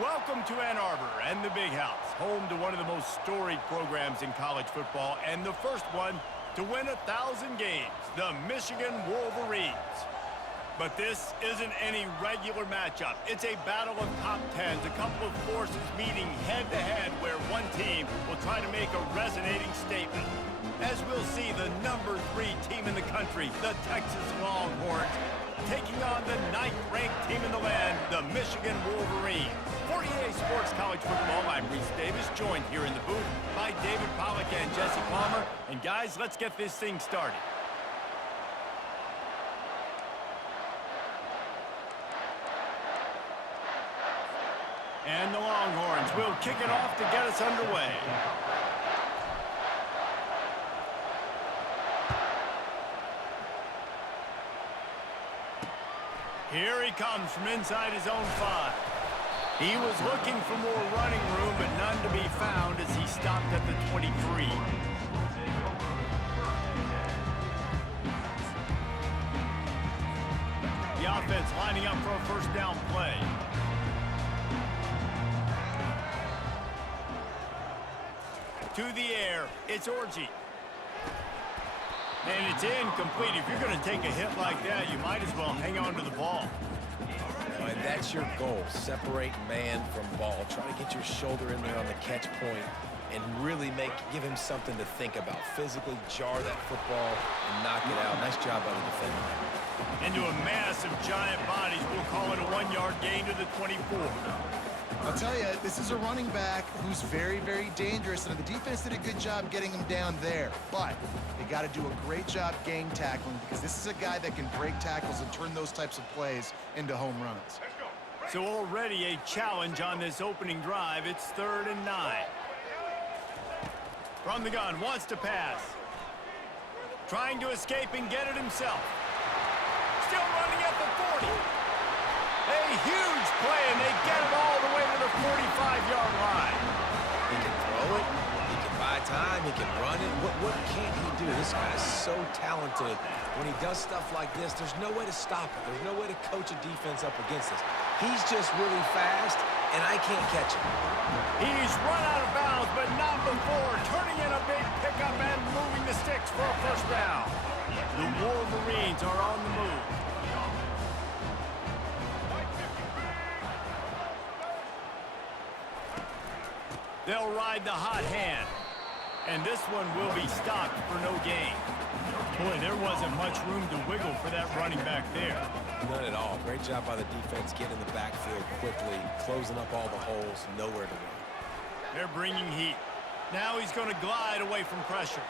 Welcome to Ann Arbor and the Big House, home to one of the most storied programs in college football and the first one to win 1,000 games, the Michigan Wolverines. But this isn't any regular matchup. It's a battle of top tens, a couple of forces meeting head-to-head where one team will try to make a resonating statement. As we'll see, the number 3 team in the country, the Texas Longhorns, taking on the 9th-ranked team in the land, the Michigan Wolverines. For EA Sports College Football, I'm Reese Davis, joined here in the booth by David Pollack and Jesse Palmer. And guys, let's get this thing started. And the Longhorns will kick it off to get us underway. Here he comes from inside his own 5. He was looking for more running room, but none to be found as he stopped at the 23. The offense lining up for a first down play. To the air, it's Orji. And it's incomplete. If you're going to take a hit like that, you might as well hang on to the ball. And that's your goal. Separate man from ball. Try to get your shoulder in there on the catch point and really give him something to think about. Physically jar that football and knock it out. Nice job by the defender. Into a mass of giant bodies. We'll call it a 1-yard gain to the 24. I'll tell you, this is a running back who's very, very dangerous, and the defense did a good job getting him down there. But they got to do a great job gang tackling because this is a guy that can break tackles and turn those types of plays into home runs. So already a challenge on this opening drive. It's 3rd and 9. From the gun, wants to pass. Trying to escape and get it himself. Still running at the 40. A huge play, and they get it all the way to the 45-yard line. He can throw it. He can buy time. He can run it. What can't he do? This guy is so talented. When he does stuff like this, there's no way to stop it. There's no way to coach a defense up against this. He's just really fast, and I can't catch him. He's run out of bounds, but not before. Turning in a big pickup and moving the sticks for a first down. The Wolverines are on the move. They'll ride the hot hand. And this one will be stopped for no gain. Boy, there wasn't much room to wiggle for that running back there. None at all. Great job by the defense getting in the backfield quickly, closing up all the holes, nowhere to run. They're bringing heat. Now he's going to glide away from pressure.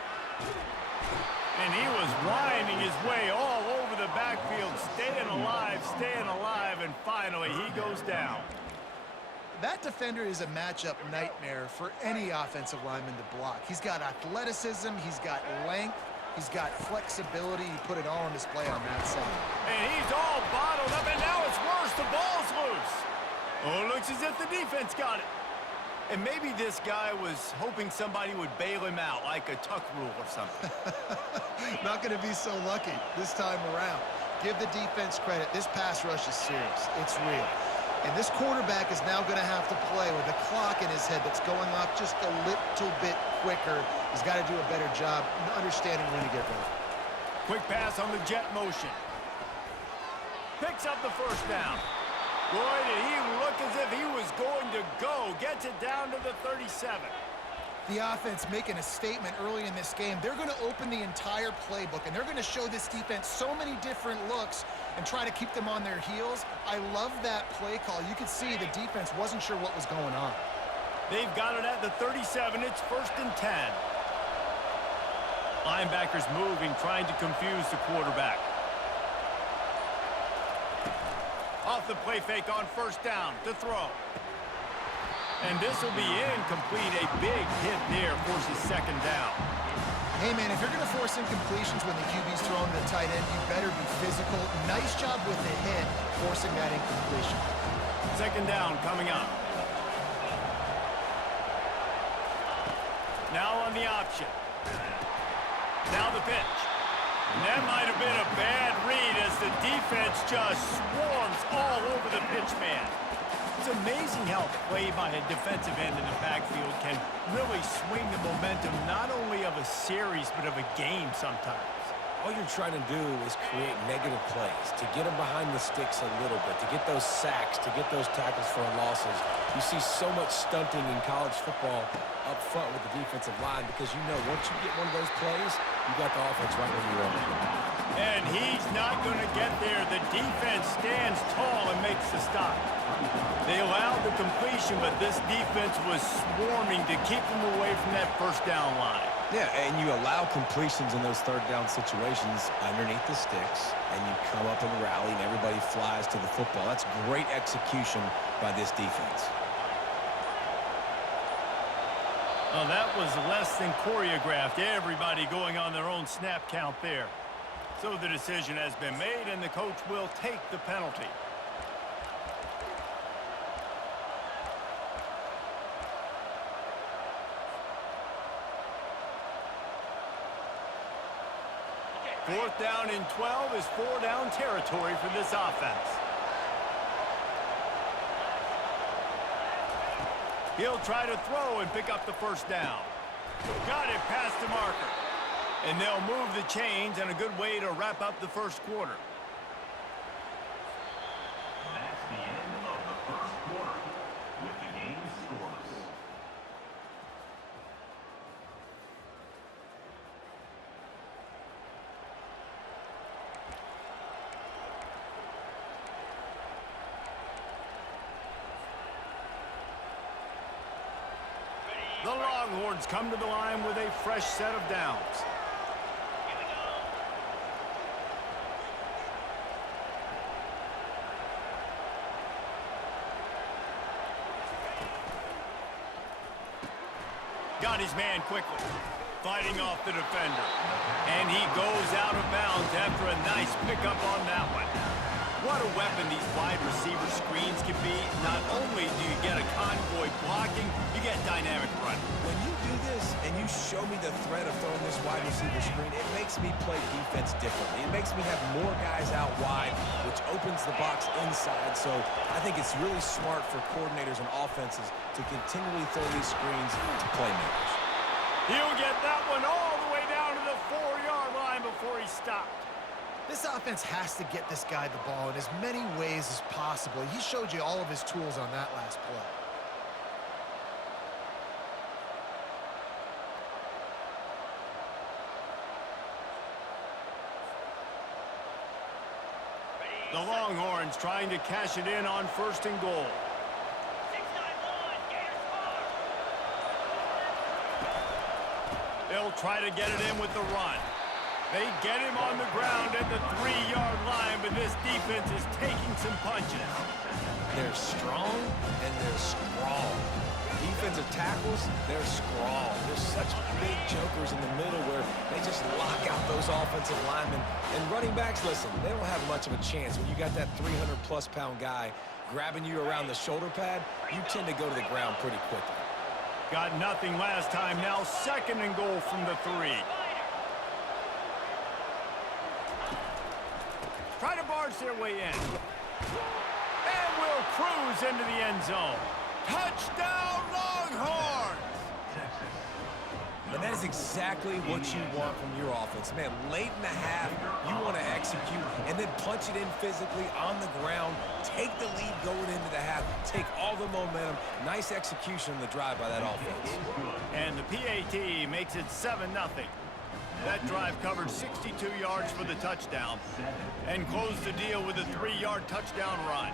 And he was winding his way all over the backfield, staying alive, and finally he goes down. That defender is a matchup nightmare for any offensive lineman to block. He's got athleticism, he's got length, he's got flexibility. He put it all on display on that side. And he's all bottled up, and now it's worse. The ball's loose. Oh, it looks as if the defense got it. And maybe this guy was hoping somebody would bail him out, like a tuck rule or something. Not going to be so lucky this time around. Give the defense credit. This pass rush is serious. It's real. And this quarterback is now going to have to play with a clock in his head that's going off just a little bit quicker. He's got to do a better job understanding when to get ready. Quick pass on the jet motion. Picks up the first down. Boy, did he look as if he was going to go. Gets it down to the 37. The offense making a statement early in this game. They're going to open the entire playbook, and they're going to show this defense so many different looks and try to keep them on their heels. I love that play call. You could see the defense wasn't sure what was going on. They've got it at the 37. It's 1st and 10. Linebackers moving, trying to confuse the quarterback. Off the play fake on first down to throw. And this will be incomplete. A big hit there forces 2nd down. Hey, man, if you're going to force incompletions when the QB's throwing to the tight end, you better be physical. Nice job with the hit, forcing that incompletion. 2nd down coming up. Now on the option. Now the pitch. And that might have been a bad read as the defense just swarms all over the pitch man. It's amazing how play by a defensive end in the backfield can really swing the momentum not only of a series but of a game sometimes. All you're trying to do is create negative plays, to get them behind the sticks a little bit, to get those sacks, to get those tackles for losses. You see so much stunting in college football up front with the defensive line because you know once you get one of those plays, you got the offense right where you want it. And he's not going to get there. The defense stands tall and makes the stop. They allowed the completion, but this defense was swarming to keep them away from that first down line. Yeah, and you allow completions in those third down situations underneath the sticks, and you come up and rally, and everybody flies to the football. That's great execution by this defense. Oh, that was less than choreographed. Everybody going on their own snap count there. So the decision has been made, and the coach will take the penalty. Fourth down and 12 is four-down territory for this offense. He'll try to throw and pick up the first down. Got it past the marker. And they'll move the chains, and a good way to wrap up the first quarter. That's the end of the first quarter with the game scoreless. The Longhorns come to the line with a fresh set of downs. Got his man quickly, fighting off the defender. And he goes out of bounds after a nice pickup on that one. What a weapon these wide receiver screens can be. Not only do you get a convoy blocking, you get dynamic running. When you do this and you show me the threat of throwing this wide receiver screen, it makes me play defense differently. It makes me have more guys out wide, which opens the box inside. So I think it's really smart for coordinators and offenses to continually throw these screens to playmakers. He'll get that one all the way down to the 4-yard line before he stopped. This offense has to get this guy the ball in as many ways as possible. He showed you all of his tools on that last play. The Longhorns trying to cash it in on first and goal. They'll try to get it in with the run. They get him on the ground at the 3-yard line, but this defense is taking some punches. They're strong and they're strong. Defensive tackles, they're strong. There's such big jokers in the middle where they just lock out those offensive linemen. And running backs, listen, they don't have much of a chance. When you got that 300-plus-pound guy grabbing you around the shoulder pad, you tend to go to the ground pretty quickly. Got nothing last time. Now second and goal from the 3. Try to barge their way in. And will cruise into the end zone. Touchdown, Longhorns! And that is exactly what you want from your offense. Man, late in the half, you want to execute and then punch it in physically on the ground. Take the lead going into the half. Take all the momentum. Nice execution on the drive by that offense. And the PAT makes it 7-0. That drive covered 62 yards for the touchdown and closed the deal with a 3-yard touchdown run.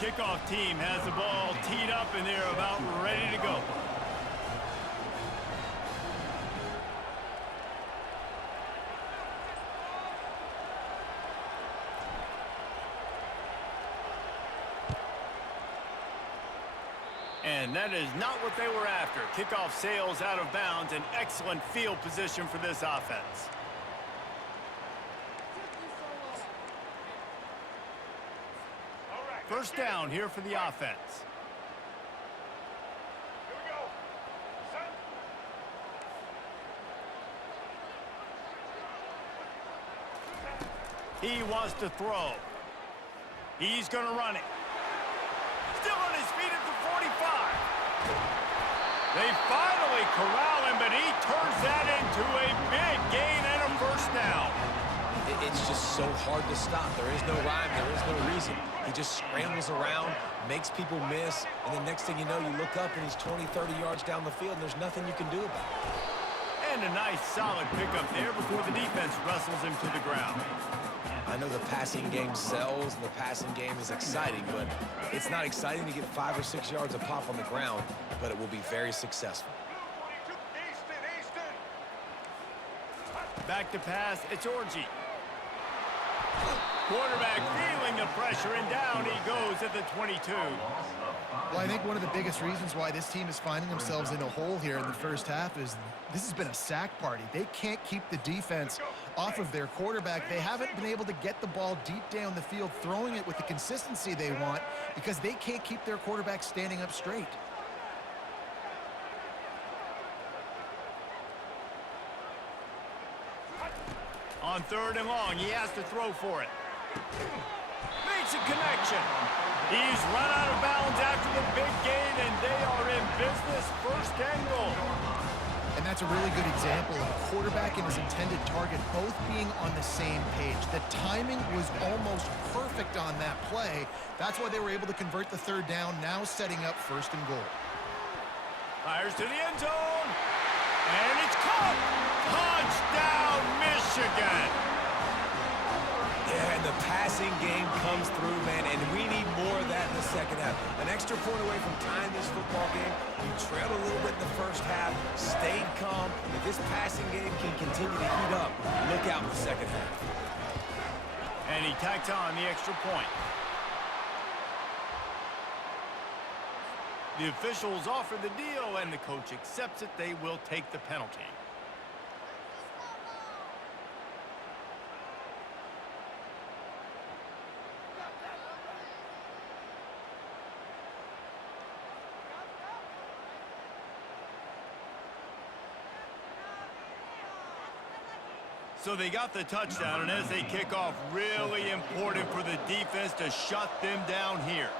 Kickoff team has the ball teed up and they're about ready to go. And that is not what they were after. Kickoff sails out of bounds, an excellent field position for this offense. First down here for the offense. He wants to throw. He's going to run it. Still on his feet at the 45. They finally corral him, but he turns that into a big gain and a first down. It's just so hard to stop. There is no rhyme. There is no reason. He just scrambles around, makes people miss, and the next thing you know, you look up and he's 20, 30 yards down the field, and there's nothing you can do about it. And a nice, solid pickup there before the defense wrestles him to the ground. I know the passing game sells and the passing game is exciting, but it's not exciting to get 5 or 6 yards a pop on the ground, but it will be very successful. Back to pass, it's Orji. Quarterback feeling the pressure, and down he goes at the 22. Well, I think one of the biggest reasons why this team is finding themselves in a hole here in the first half is this has been a sack party. They can't keep the defense off of their quarterback. They haven't been able to get the ball deep down the field, throwing it with the consistency they want because they can't keep their quarterback standing up straight. On 3rd and long, he has to throw for it. Makes a connection. He's run out of bounds after the big gain, and they are in business, 1st and goal. And that's a really good example of a quarterback and his intended target both being on the same page. The timing was almost perfect on that play. That's why they were able to convert the 3rd down, now setting up 1st and goal. Fires to the end zone. And it's caught. Touchdown, Michigan. Yeah, and the passing game comes through, man, and we need more of that in the second half. An extra point away from tying this football game. You trailed a little bit in the first half, stayed calm. If this passing game can continue to heat up, look out in the second half. And he tacked on the extra point. The officials offer the deal, and the coach accepts it. They will take the penalty. So they got the touchdown, and as they kick off, really important for the defense to shut them down here.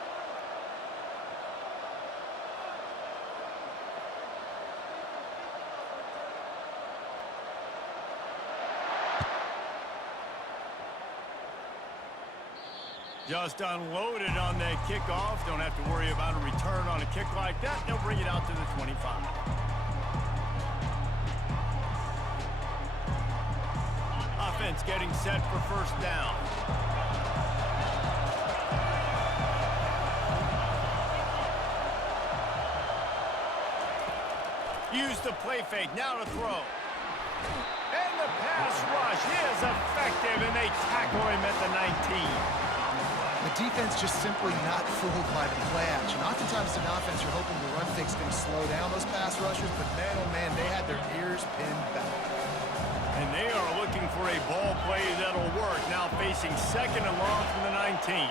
Just unloaded on that kickoff. Don't have to worry about a return on a kick like that. They'll bring it out to the 25. Offense getting set for 1st down. Use the play fake, now to throw. And the pass rush is effective, and they tackle him at the 19. The defense just simply not fooled by the play action. Oftentimes in offense, you're hoping the run fake's going to slow down those pass rushers, but man, oh man, they had their ears pinned back. And they are looking for a ball play that'll work. Now facing 2nd and long from the 19.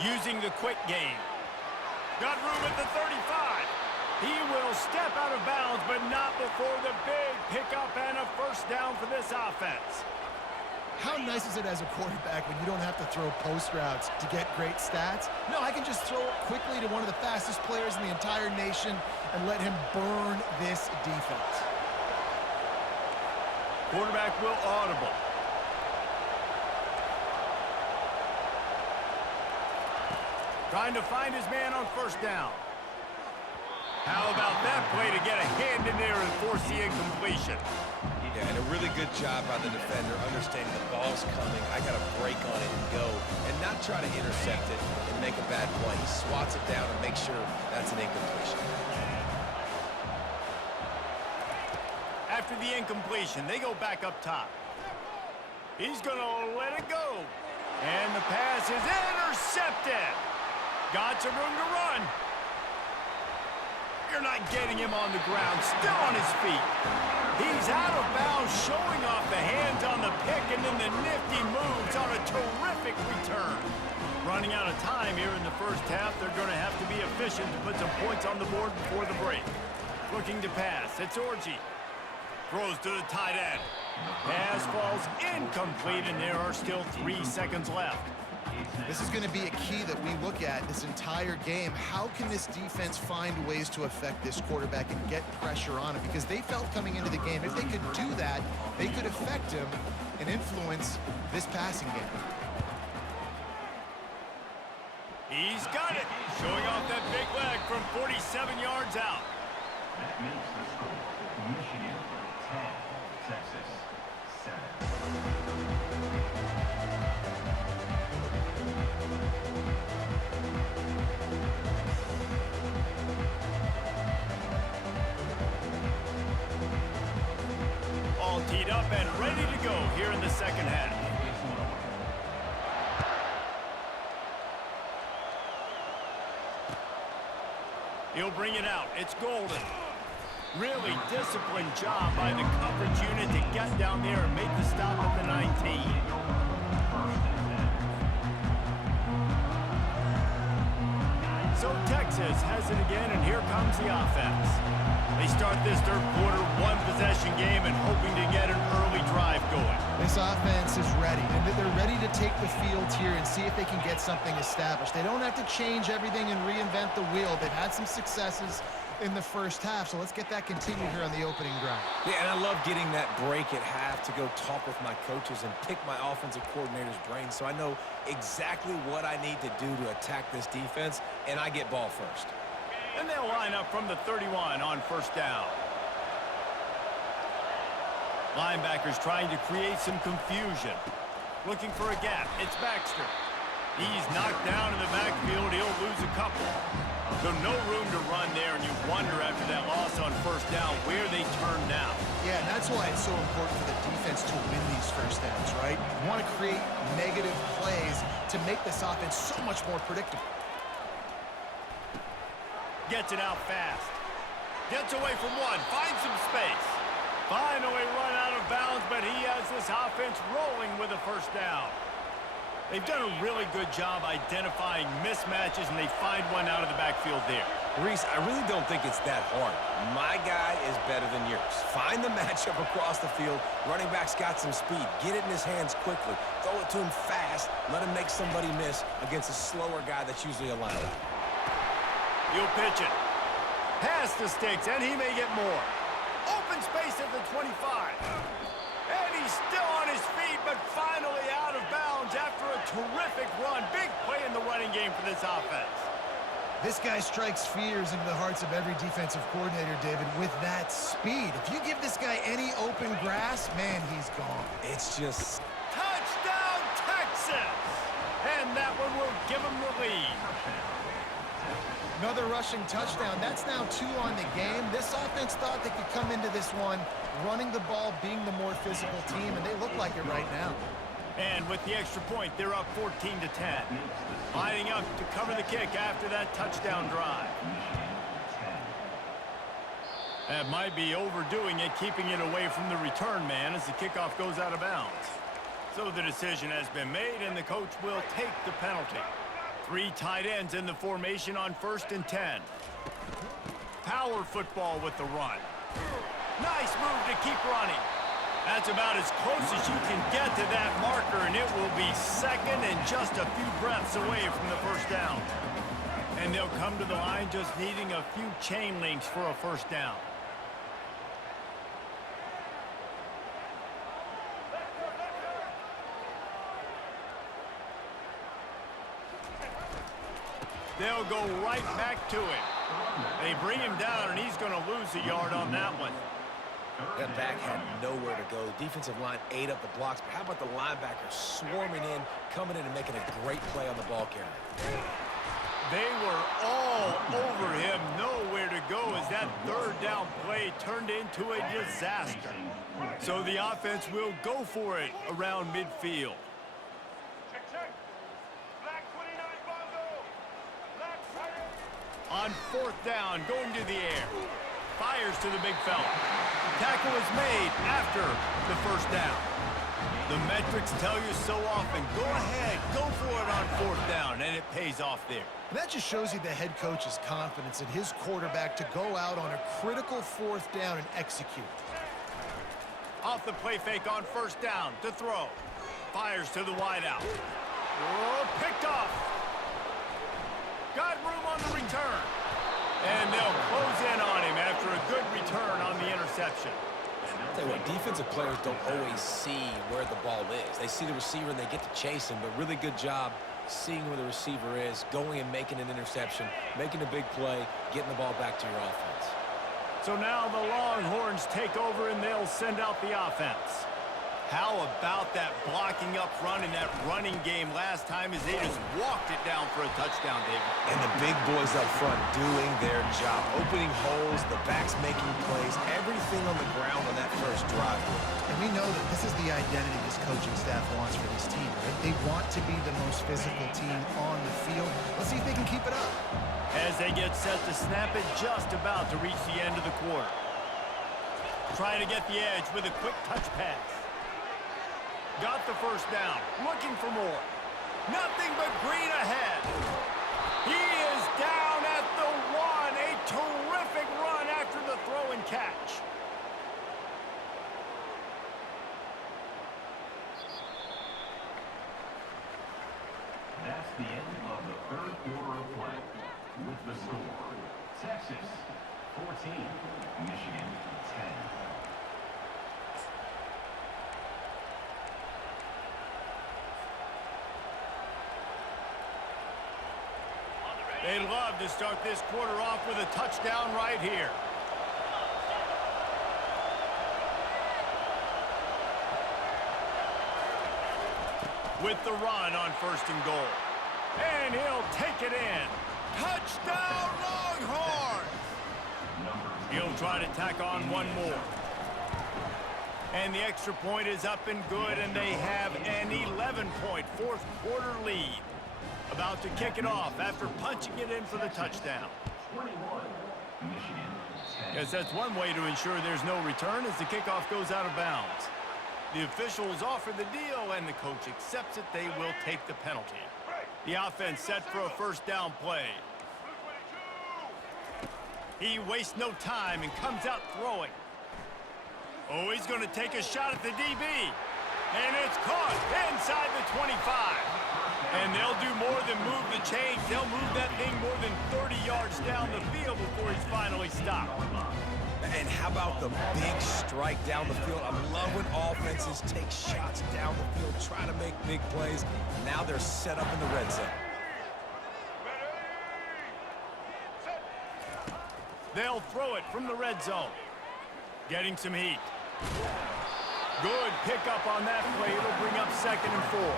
Using the quick game. Got room at the 35. He will step out of bounds, but not before the big pickup and a 1st down for this offense. How nice is it as a quarterback when you don't have to throw post routes to get great stats? No, I can just throw it quickly to one of the fastest players in the entire nation and let him burn this defense. Quarterback will audible. Trying to find his man on 1st down. How about that play to get a hand in there and force the incompletion? Yeah, and a really good job by the defender, understanding the ball's coming. I got to break on it and go, and not try to intercept it and make a bad play. He swats it down and makes sure that's an incompletion. After the incompletion, they go back up top. He's going to let it go. And the pass is intercepted. Got some room to run. You're not getting him on the ground, still on his feet. He's out of bounds, showing off the hands on the pick, and then the nifty moves on a terrific return. Running out of time here in the first half. They're going to have to be efficient to put some points on the board before the break. Looking to pass. It's Orji. Throws to the tight end. Pass falls incomplete, and there are still 3 seconds left. This is going to be a key that we look at this entire game. How can this defense find ways to affect this quarterback and get pressure on him? Because they felt coming into the game, if they could do that, they could affect him and influence this passing game. He's got it. Showing off that big leg from 47 yards out. That makes the score Michigan 10, Texas 7. All teed up and ready to go here in the second half. He'll bring it out. It's Golden. Really disciplined job by the coverage unit to get down there and make the stop at the 19. So Texas has it again, and here comes the offense. They start this third quarter one-possession game and hoping to get an early drive going. This offense is ready, and they're ready to take the field here and see if they can get something established. They don't have to change everything and reinvent the wheel. They've had some successes in the first half, so let's get that continued here on the opening drive. Yeah, and I love getting that break at half to go talk with my coaches and pick my offensive coordinator's brain so I know exactly what I need to do to attack this defense, and I get ball first. And they'll line up from the 31 on first down. Linebackers trying to create some confusion. Looking for a gap. It's Baxter. He's knocked down in the backfield. He'll lose a couple. So no room to run there, and you wonder after that loss on first down where they turn now. Yeah, and that's why it's so important for the defense to win these first downs, right? You want to create negative plays to make this offense so much more predictable. Gets it out fast. Gets away from one. Finds some space. Finally run out of bounds, but he has this offense rolling with a first down. They've done a really good job identifying mismatches, and they find one out of the backfield there. Reese, I really don't think it's that hard. My guy is better than yours. Find the matchup across the field. Running back's got some speed. Get it in his hands quickly. Throw it to him fast. Let him make somebody miss against a slower guy that's usually a linebacker. He'll pitch it. Pass the sticks, and he may get more. Open space at the 25. And he's still on his feet, but finally out of bounds after a terrific run. Big play in the running game for this offense. This guy strikes fears into the hearts of every defensive coordinator, David, with that speed. If you give this guy any open grass, man, he's gone. It's just... Touchdown, Texas! And that one will give him the lead. Another rushing touchdown. That's now 2 on the game. This offense thought they could come into this one running the ball, being the more physical team, and they look like it right now. And with the extra point, they're up 14-10. Lining up to cover the kick after that touchdown drive. That might be overdoing it, keeping it away from the return man as the kickoff goes out of bounds. So the decision has been made, and the coach will take the penalty. 3 tight ends in the formation on 1st and 10. Power football with the run. Nice move to keep running. That's about as close as you can get to that marker, and it will be second and just a few breaths away from the first down. And they'll come to the line just needing a few chain links for a first down. They'll go right back to him. They bring him down, and he's going to lose a yard on that one. That back had nowhere to go. The defensive line ate up the blocks, but how about the linebackers swarming in, coming in and making a great play on the ball carrier? They were all over him, nowhere to go as that 3rd down play turned into a disaster. So the offense will go for it around midfield. On 4th down, going to the air. Fires to the big fella. Tackle is made after the first down. The metrics tell you so often, go ahead, go for it on fourth down, and it pays off there. And that just shows you the head coach's confidence in his quarterback to go out on a critical fourth down and execute. Off the play fake on first down to throw. Fires to the wideout. Oh, picked off. Got room on the return. And they'll close in on him after a good return on the interception. I'll tell you what, defensive players don't always see where the ball is. They see the receiver and they get to chase him, but really good job seeing where the receiver is, going and making an interception, making a big play, getting the ball back to your offense. So now the Longhorns take over and they'll send out the offense. How about that blocking up front in that running game last time as they just walked it down for a touchdown, David? And the big boys up front doing their job, opening holes, the backs making plays, everything on the ground on that first drive. And we know that this is the identity this coaching staff wants for this team, right? They want to be the most physical team on the field. Let's see if they can keep it up. As they get set to snap it, just about to reach the end of the quarter. Trying to get the edge with a quick touch pass. Got the first down, looking for more. Nothing but green ahead. He is down at the one. A terrific run after the throw and catch. That's the end of the third quarter of play. With the score, Texas 14, Michigan 10. They'd love to start this quarter off with a touchdown right here. With the run on first and goal. And he'll take it in. Touchdown, Longhorns! He'll try to tack on one more. And the extra point is up and good, and they have an 11-point fourth quarter lead. About to kick it off after punching it in for the touchdown. 21, Michigan 10. Yes, that's one way to ensure there's no return as the kickoff goes out of bounds. The officials offer the deal, and the coach accepts it. They will take the penalty. The offense set for a first down play. He wastes no time and comes out throwing. Oh, he's going to take a shot at the DB. And it's caught inside the 25. And they'll do more than move the chains. They'll move that thing more than 30 yards down the field before he's finally stopped. And how about the big strike down the field? I love when offenses take shots down the field, try to make big plays. Now they're set up in the red zone. They'll throw it from the red zone. Getting some heat. Good pickup on that play. It'll bring up 2nd and 4.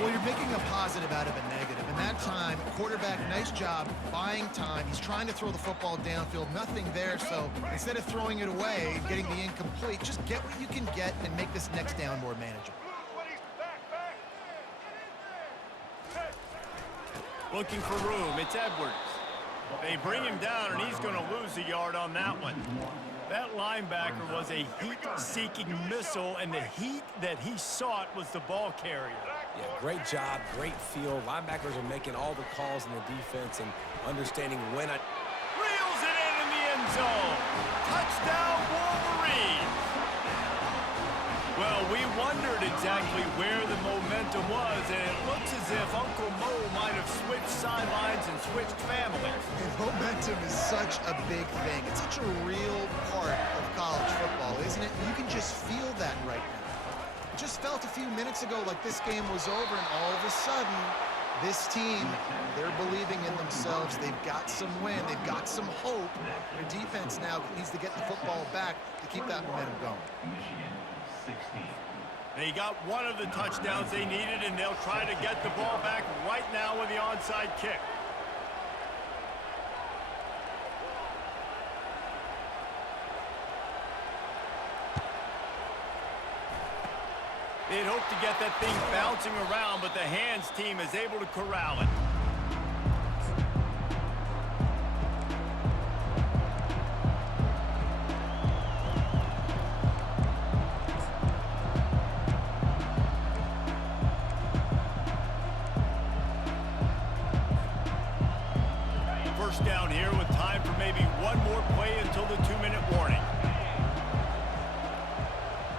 Well, you're making a positive out of a negative. And that time, quarterback, nice job buying time. He's trying to throw the football downfield. Nothing there, so instead of throwing it away, getting the incomplete, just get what you can get and make this next down more manageable. Looking for room. It's Edwards. They bring him down, and he's going to lose a yard on that one. That linebacker was a heat-seeking missile, and the heat that he sought was the ball carrier. Yeah, great job, great feel. Linebackers are making all the calls in the defense and understanding when I... Reels it in the end zone. Touchdown, Wolverines. Well, we wondered exactly where the momentum was, and it looks as if Uncle Mo might have switched sidelines and switched families. And momentum is such a big thing. It's such a real part of college football, isn't it? You can just feel that right now. It just felt a few minutes ago like this game was over, and all of a sudden, this team, they're believing in themselves. They've got some wind. They've got some hope. Their defense now needs to get the football back to keep that momentum going. Michigan 16. They got one of the touchdowns they needed, and they'll try to get the ball back right now with the onside kick. They'd hope to get that thing bouncing around, but the hands team is able to corral it.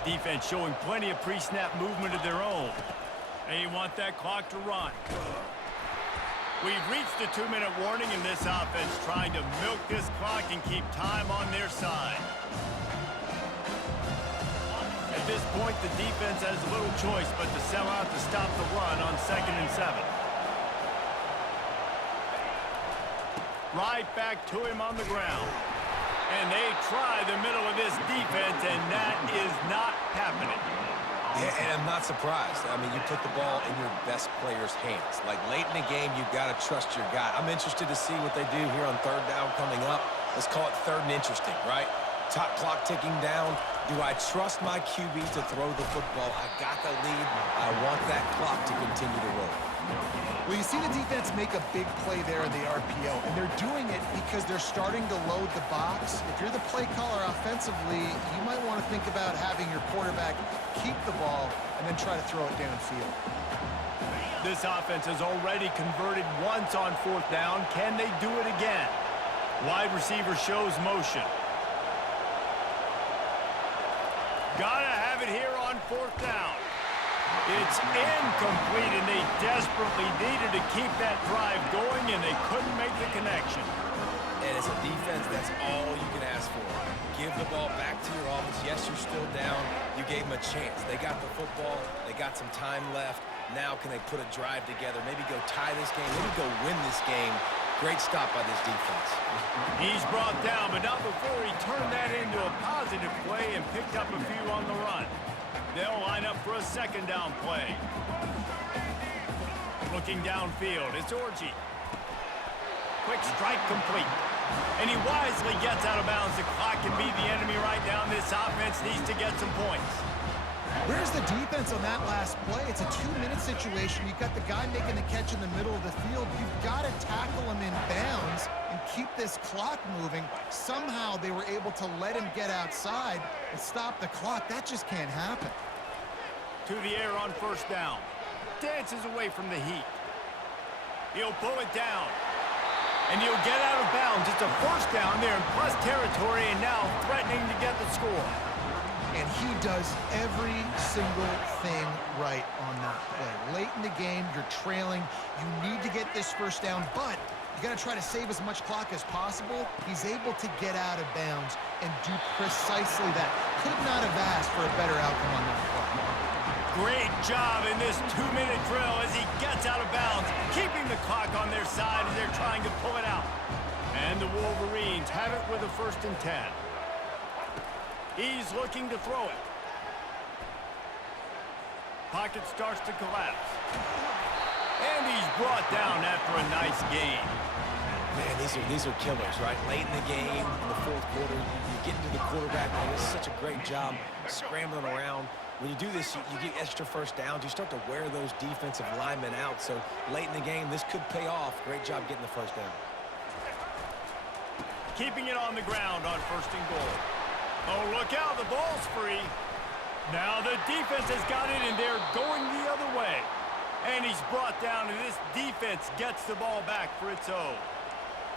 Defense showing plenty of pre-snap movement of their own. They want that clock to run. We've reached the 2-minute warning in this offense, trying to milk this clock and keep time on their side. At this point, the defense has little choice but to sell out to stop the run on 2nd and 7. Right back to him on the ground. And they try the middle of this defense, and that is not happening. Yeah, and I'm not surprised. I mean, you put the ball in your best player's hands. Like, late in the game, you've got to trust your guy. I'm interested to see what they do here on 3rd down coming up. Let's call it 3rd and interesting, right? Top clock ticking down. Do I trust my QB to throw the football? I got the lead. I want that clock to continue to roll. Well, you see the defense make a big play there in the RPO, and they're doing it because they're starting to load the box. If you're the play caller offensively, you might want to think about having your quarterback keep the ball and then try to throw it downfield. This offense has already converted once on 4th down. Can they do it again? Wide receiver shows motion. Gotta have it here on 4th down. It's incomplete, and they desperately needed to keep that drive going, and they couldn't make the connection. And as a defense, that's all you can ask for. Give the ball back to your offense. Yes, you're still down. You gave them a chance. They got the football. They got some time left. Now can they put a drive together, maybe go tie this game, maybe go win this game. Great stop by this defense. He's brought down, but not before he turned that into a positive play and picked up a few on the run. They'll line up for a 2nd down play. Looking downfield, it's Orji. Quick strike complete. And he wisely gets out of bounds. The clock can be the enemy right now. This offense needs to get some points. Where's the defense on that last play? It's a 2-minute situation. You've got the guy making the catch in the middle of the field. You've got to tackle him in bounds and keep this clock moving. Somehow they were able to let him get outside and stop the clock. That just can't happen. To the air on 1st down. Dances away from the heat. He'll pull it down. And he'll get out of bounds. It's a 1st down there in plus territory, and now threatening to get the score. And he does every single thing right on that play. Late in the game, you're trailing. You need to get this 1st down, but you got to try to save as much clock as possible. He's able to get out of bounds and do precisely that. Could not have asked for a better outcome on that play. Great job in this 2-minute drill as he gets out of bounds, keeping the clock on their side as they're trying to pull it out. And the Wolverines have it with a 1st and 10. He's looking to throw it. Pocket starts to collapse. And he's brought down after a nice gain. Man, these are killers, right? Late in the game, in the 4th quarter, you get into the quarterback, and it's such a great job scrambling around. When you do this, you get extra 1st downs. You start to wear those defensive linemen out. So late in the game, this could pay off. Great job getting the 1st down. Keeping it on the ground on 1st and goal. Oh, look out, the ball's free. Now the defense has got it, and they're going the other way. And he's brought down, and this defense gets the ball back for its own.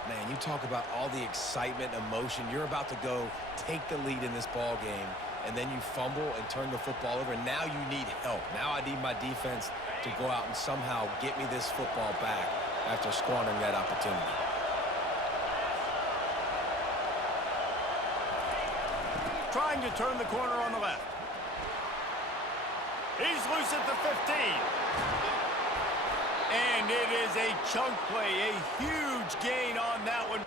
Man, you talk about all the excitement, emotion. You're about to go take the lead in this ball game, and then you fumble and turn the football over. Now you need help. Now I need my defense to go out and somehow get me this football back after squandering that opportunity. Trying to turn the corner on the left. He's loose at the 15. And it is a chunk play, a huge gain on that one.